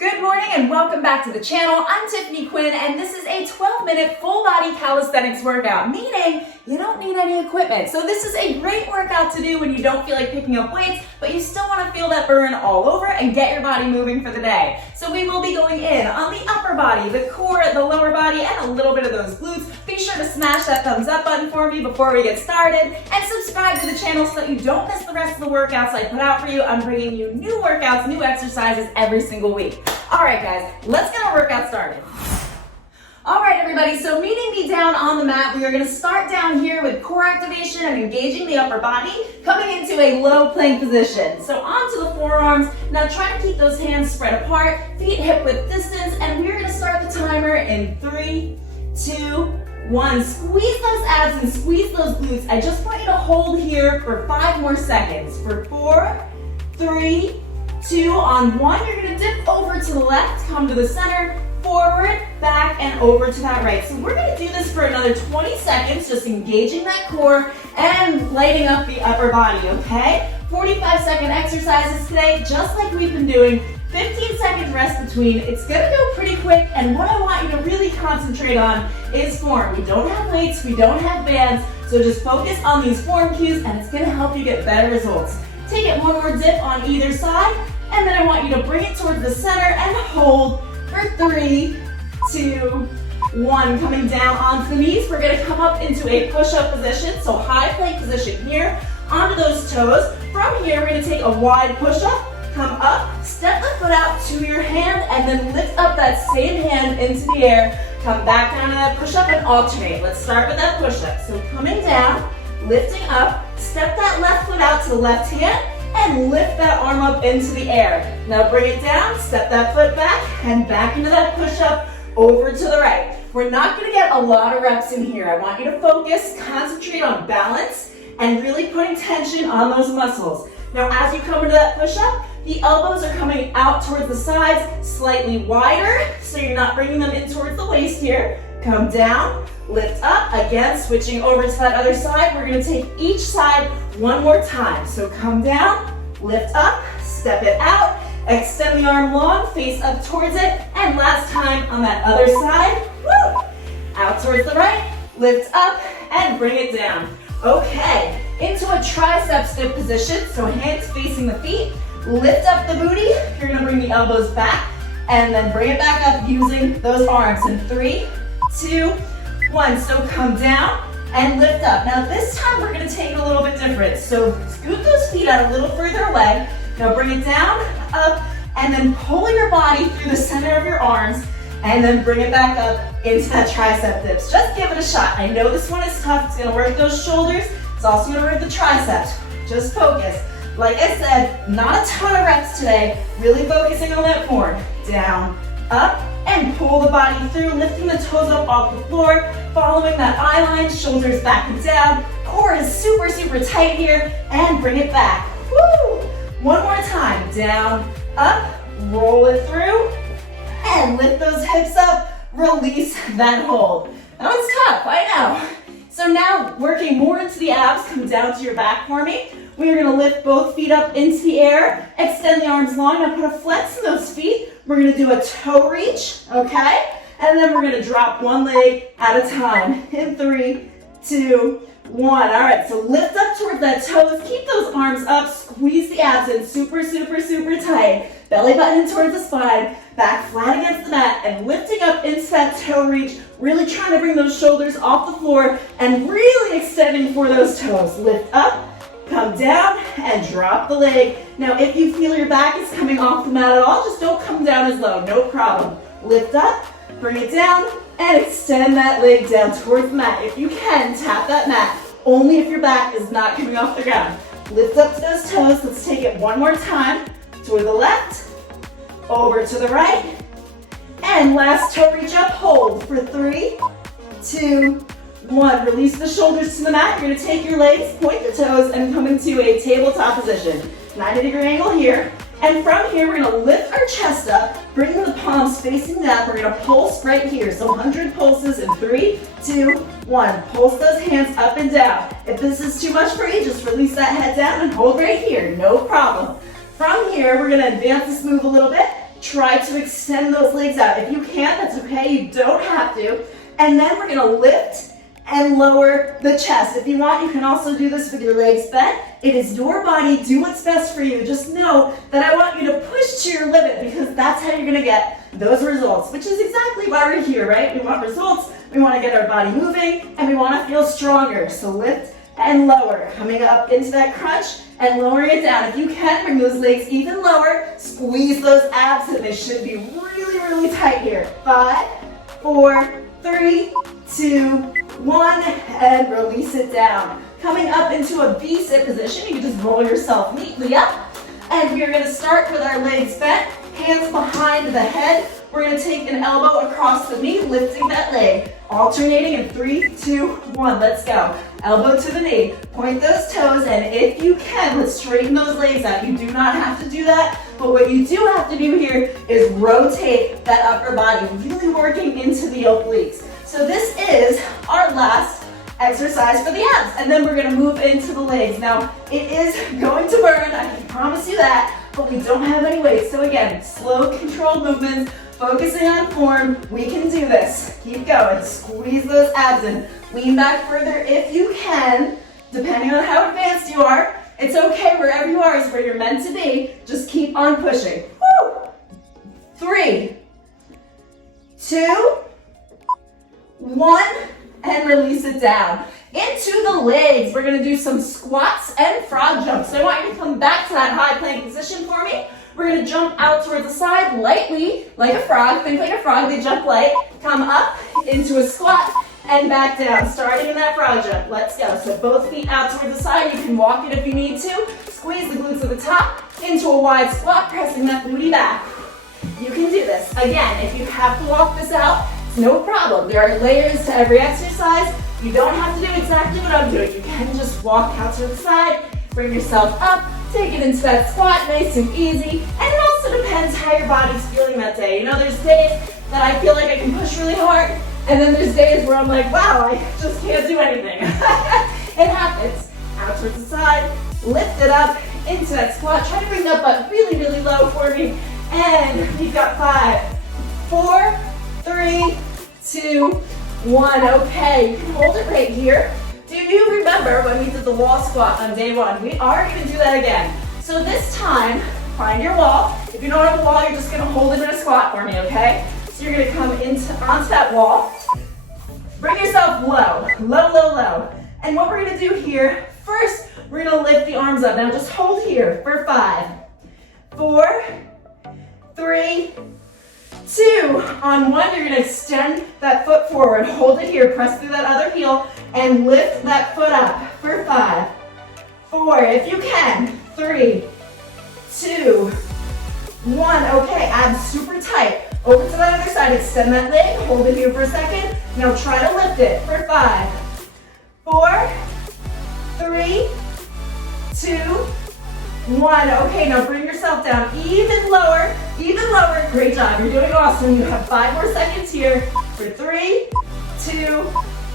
Good morning and welcome back to the channel. I'm Tiffany Quinn and this is a 12-minute full body calisthenics workout, meaning you don't need any equipment. So this is a great workout to do when you don't feel like picking up weights, but you still want to feel that burn all over and get your body moving for the day. So we will be going in on the upper body, the core, the lower body, and a little bit of those glutes. Be sure to smash that thumbs up button for me before we get started and subscribe to the channel so that you don't miss the rest of the workouts I put out for you. I'm bringing you new workouts, new exercises every single week. All right, guys, let's get our workout started. All right, everybody, so meeting me down on the mat, we are going to start down here with core activation and engaging the upper body, coming into a low plank position. So onto the forearms. Now try to keep those hands spread apart, feet hip width distance, and we're going to start the timer in 3, 2, 1. Squeeze those abs and squeeze those glutes. I just want you to hold here for 5 more seconds. For 4, 3, 2, on 1, you're going to dip over to the left, come to the center, forward, back, and over to that right. So we're going to do this for another 20 seconds, just engaging that core and lighting up the upper body, okay? 45-second exercises today, just like we've been doing. 15 seconds rest between. It's going to go pretty quick, and what I want you to really concentrate on is form. We don't have weights, we don't have bands, so just focus on these form cues, and it's going to help you get better results. Take it one more dip on either side, and then I want you to bring it towards the center and hold for 3, 2, 1. Coming down onto the knees, we're going to come up into a push-up position, so high plank position here, onto those toes. From here, we're going to take a wide push-up, come up, step the foot out to your hand, and then lift up that same hand into the air. Come back down to that push-up and alternate. Let's start with that push-up. So coming down, lifting up, step that left foot out to the left hand, and lift that arm up into the air. Now bring it down, step that foot back, and back into that push-up, over to the right. We're not going to get a lot of reps in here. I want you to focus, concentrate on balance, and really putting tension on those muscles. Now as you come into that push-up, the elbows are coming out towards the sides, slightly wider, so you're not bringing them in towards the waist here. Come down, lift up, again, switching over to that other side. We're going to take each side one more time. So come down, lift up, step it out, extend the arm long, face up towards it, and last time on that other side, woo, out towards the right, lift up, and bring it down. Okay, into a triceps dip position, so hands facing the feet, lift up the booty, you're going to bring the elbows back, and then bring it back up using those arms in 3, 2, 1. So come down and lift up. Now this time we're going to take it a little bit different. So scoot those feet out a little further away. Now bring it down, up, and then pull your body through the center of your arms, and then bring it back up into that tricep dips. Just give it a shot. I know this one is tough. It's going to work those shoulders. It's also going to work the triceps. Just focus. Like I said, not a ton of reps today. Really focusing on that form. Down, up, and pull the body through, lifting the toes up off the floor, following that eye line, shoulders back and down. Core is super, super tight here, and bring it back. Woo! One more time. Down, up, roll it through, and lift those hips up, release that hold. That one's tough, I know. So now, working more into the abs, come down to your back for me. We are going to lift both feet up into the air, extend the arms long. Now put a flex in those feet. We're going to do a toe reach, okay? And then we're going to drop one leg at a time in 3, 2, 1. All right, so lift up towards that toes. Keep those arms up. Squeeze the abs in super, super, super tight. Belly button in towards the spine. Back flat against the mat and lifting up into that toe reach. Really trying to bring those shoulders off the floor and really extending for those toes. Lift up. Come down and drop the leg. Now, if you feel your back is coming off the mat at all, just don't come down as low, no problem. Lift up, bring it down, and extend that leg down towards the mat. If you can, tap that mat, only if your back is not coming off the ground. Lift up to those toes. Let's take it one more time. Toward the left, over to the right, and last toe reach up, hold for 3, 2, 1. Release the shoulders to the mat. You're going to take your legs, point the toes, and come into a tabletop position. 90-degree angle here. And from here, we're going to lift our chest up, bring the palms facing down. We're going to pulse right here. So 100 pulses in 3, 2, 1. Pulse those hands up and down. If this is too much for you, just release that head down and hold right here. No problem. From here, we're going to advance this move a little bit. Try to extend those legs out. If you can't, that's okay, you don't have to. And then we're gonna lift and lower the chest. If you want, you can also do this with your legs bent. It is your body, do what's best for you. Just know that I want you to push to your limit because that's how you're gonna get those results, which is exactly why we're here, right? We want results, we wanna get our body moving, and we wanna feel stronger. So lift and lower, coming up into that crunch and lowering it down. If you can, bring those legs even lower, squeeze those abs, and they should be really, really tight here. 5, 4, 3, 2, 1, and release it down. Coming up into a V-sit position, you can just roll yourself neatly up. And we're gonna start with our legs bent, hands behind the head. We're gonna take an elbow across the knee, lifting that leg. Alternating in 3, 2, 1, let's go. Elbow to the knee, point those toes, and if you can, let's straighten those legs out. You do not have to do that, but what you do have to do here is rotate that upper body, really working into the obliques. So this is our last exercise for the abs, and then we're gonna move into the legs. Now, it is going to burn, I can promise you that, but we don't have any weight. So again, slow, controlled movements, focusing on form. We can do this. Keep going, squeeze those abs in. Lean back further if you can, depending on how advanced you are. It's okay, wherever you are is where you're meant to be. Just keep on pushing. Woo! 3, 2, 1, and release it down. Into the legs, we're gonna do some squats and frog jumps. So I want you to come back to that high plank position for me. We're gonna jump out towards the side lightly, like a frog. Think like a frog, they jump light. Come up into a squat and back down, starting in that frog jump. Let's go. So both feet out towards the side. You can walk it if you need to. Squeeze the glutes at the top into a wide squat, pressing that booty back. You can do this. Again, if you have to walk this out, it's no problem. There are layers to every exercise. You don't have to do exactly what I'm doing. You can just walk out to the side, bring yourself up, take it into that squat, nice and easy. And it also depends how your body's feeling that day. You know, there's days that I feel like I can push really hard, and then there's days where I'm like, wow, I just can't do anything. It happens. Out towards the side, lift it up into that squat. Try to bring that butt really, really low for me. And we've got 5, 4, 3, 2, 1. Okay, you can hold it right here. Do you remember when we did the wall squat on day 1? We are gonna do that again. So this time, find your wall. If you don't have a wall, you're just gonna hold it in a squat for me, okay? So you're gonna come onto that wall. Bring yourself low, low, low, low. And what we're gonna do here, first, we're gonna lift the arms up. Now just hold here for 5, 4, 3, 2. On 1, you're gonna extend that foot forward. Hold it here, press through that other heel, and lift that foot up for 5, 4, if you can, 3, 2, 1. Okay, abs super tight. Over to that other side, extend that leg, hold it here for a second. Now try to lift it for 5, 4, 3, 2, 1. Okay, now bring yourself down even lower, even lower. Great job, you're doing awesome. You have 5 more seconds here for 3, 2,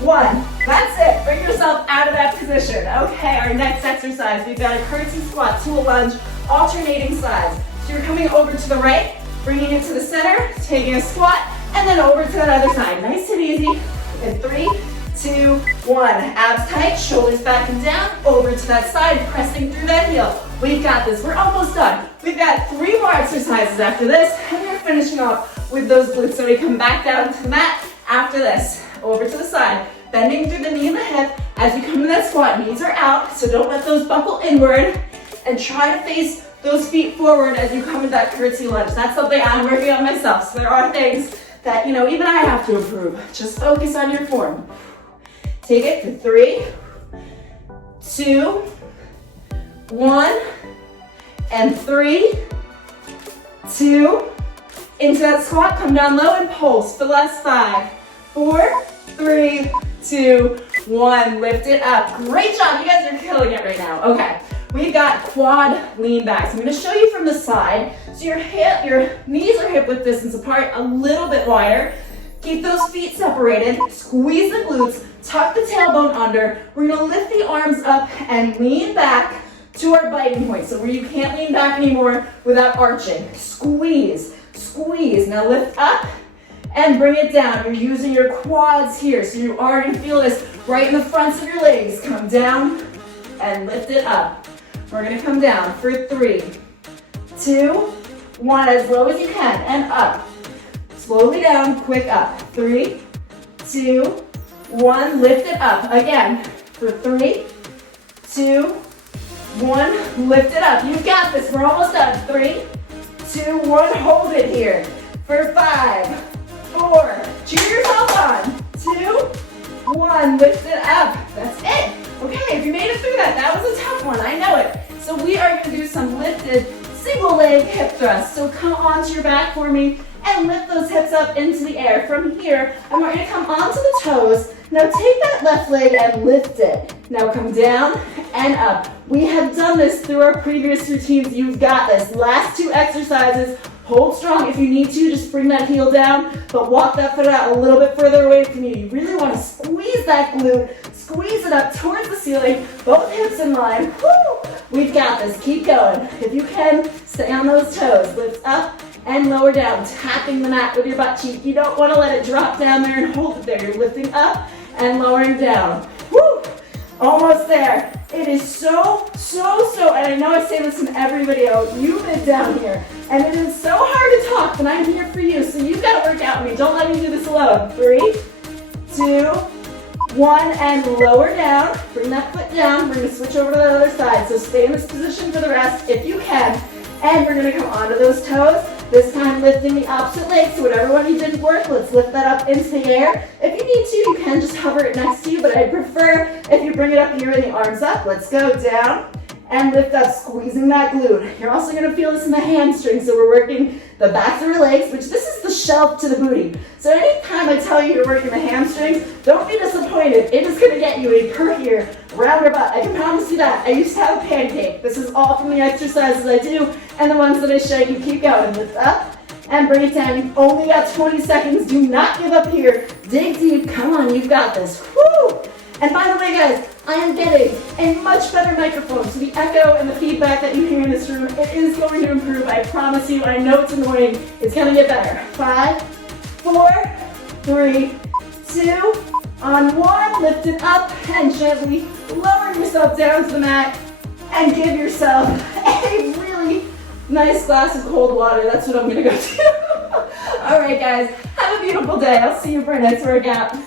1. That's it, bring yourself out of that position. Okay, our next exercise, we've got a curtsy squat to a lunge, alternating sides. So you're coming over to the right, bringing it to the center, taking a squat, and then over to that other side. Nice and easy. In 3, 2, 1. Abs tight, shoulders back and down, over to that side, pressing through that heel. We've got this, we're almost done. We've got 3 more exercises after this, and we're finishing off with those glutes. So we come back down to the mat after this. Over to the side, bending through the knee and the hip. As you come to that squat, knees are out, so don't let those buckle inward, and try to face those feet forward as you come into that curtsy lunge. That's something I'm working on myself. So there are things that, even I have to improve. Just focus on your form. Take it for 3, 2, 1, and 3, 2. Into that squat, come down low and pulse for the last 5, 4, 3, 2, 1. Lift it up. Great job. You guys are killing it right now. Okay. We've got quad lean backs. I'm going to show you from the side. So your knees are hip width distance apart, a little bit wider. Keep those feet separated. Squeeze the glutes. Tuck the tailbone under. We're going to lift the arms up and lean back to our biting point. So where you can't lean back anymore without arching. Squeeze. squeeze. Now lift up and bring it down. You're using your quads here, so you are gonna feel this right in the fronts of your legs. Come down and lift it up. We're gonna come down for 3, 2, 1, as low as you can, and up. Slowly down, quick up. 3, 2, 1, lift it up. Again, for 3, 2, 1, lift it up. You got this, we're almost done. 3, 2, 1, hold it here. For 5, 4, cheer yourself on. 2, 1, lift it up. That's it. Okay, if you made it through that, that was a tough one, I know it. So we are gonna do some lifted single leg hip thrusts. So come onto your back for me and lift those hips up into the air. From here, I want you to come onto the toes. Now take that left leg and lift it. Now come down and up. We have done this through our previous routines. You've got this. Last 2 exercises. Hold strong. If you need to, just bring that heel down, but walk that foot out a little bit further away from you. You really want to squeeze that glute, squeeze it up towards the ceiling, both hips in line. Woo! We've got this. Keep going. If you can, stay on those toes. Lift up and lower down, tapping the mat with your butt cheek. You don't want to let it drop down there and hold it there. You're lifting up and lowering down. Woo! Almost there. It is so, and I know I say this in every video, you've been down here, and it is so hard to talk, but I'm here for you, so you've got to work out with me. Don't let me do this alone. 3, 2, 1, and lower down. Bring that foot down. We're going to switch over to the other side, so stay in this position for the rest if you can, and we're going to come onto those toes. This time lifting the opposite leg, so whatever one you didn't work, let's lift that up into the air. If you need to, you can just hover it next to you, but I prefer if you bring it up here and the arms up. Let's go down and lift up, squeezing that glute. You're also gonna feel this in the hamstring, so we're working the backs of your legs, which this is the shelf to the booty. So anytime I tell you you're working the hamstrings, don't be disappointed. It is gonna get you a perk here around your butt. I can promise you that. I used to have a pancake. This is all from the exercises I do and the ones that I show you. Keep going. Lift up and bring it down. You've only got 20 seconds. Do not give up here. Dig deep. Come on, you've got this. Woo! And by the way, guys, I am getting a much better microphone, so the echo and the feedback that you hear in this room, it is going to improve. I promise you. I know it's annoying. It's going to get better. 5, 4, 3, 2, on 1. Lift it up and gently lower yourself down to the mat and give yourself a really nice glass of cold water. That's what I'm going to go do. All right, guys, have a beautiful day. I'll see you for our next workout.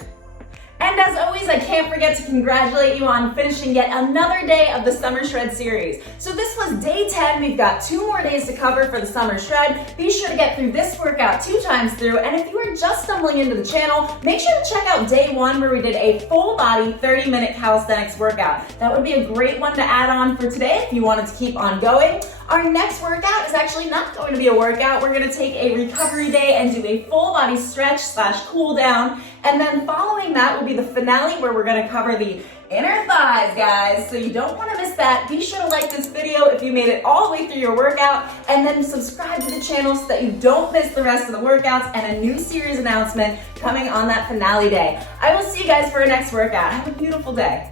And as always, I can't forget to congratulate you on finishing yet another day of the Summer Shred series. So this was day 10. We've got 2 more days to cover for the Summer Shred. Be sure to get through this workout 2 times through. And if you are just stumbling into the channel, make sure to check out day 1 where we did a full body 30-minute calisthenics workout. That would be a great one to add on for today if you wanted to keep on going. Our next workout is actually not going to be a workout. We're going to take a recovery day and do a full body stretch / cool down. And then following that will be the finale where we're going to cover the inner thighs, guys. So you don't want to miss that. Be sure to like this video if you made it all the way through your workout, and then subscribe to the channel so that you don't miss the rest of the workouts and a new series announcement coming on that finale day. I will see you guys for our next workout. Have a beautiful day.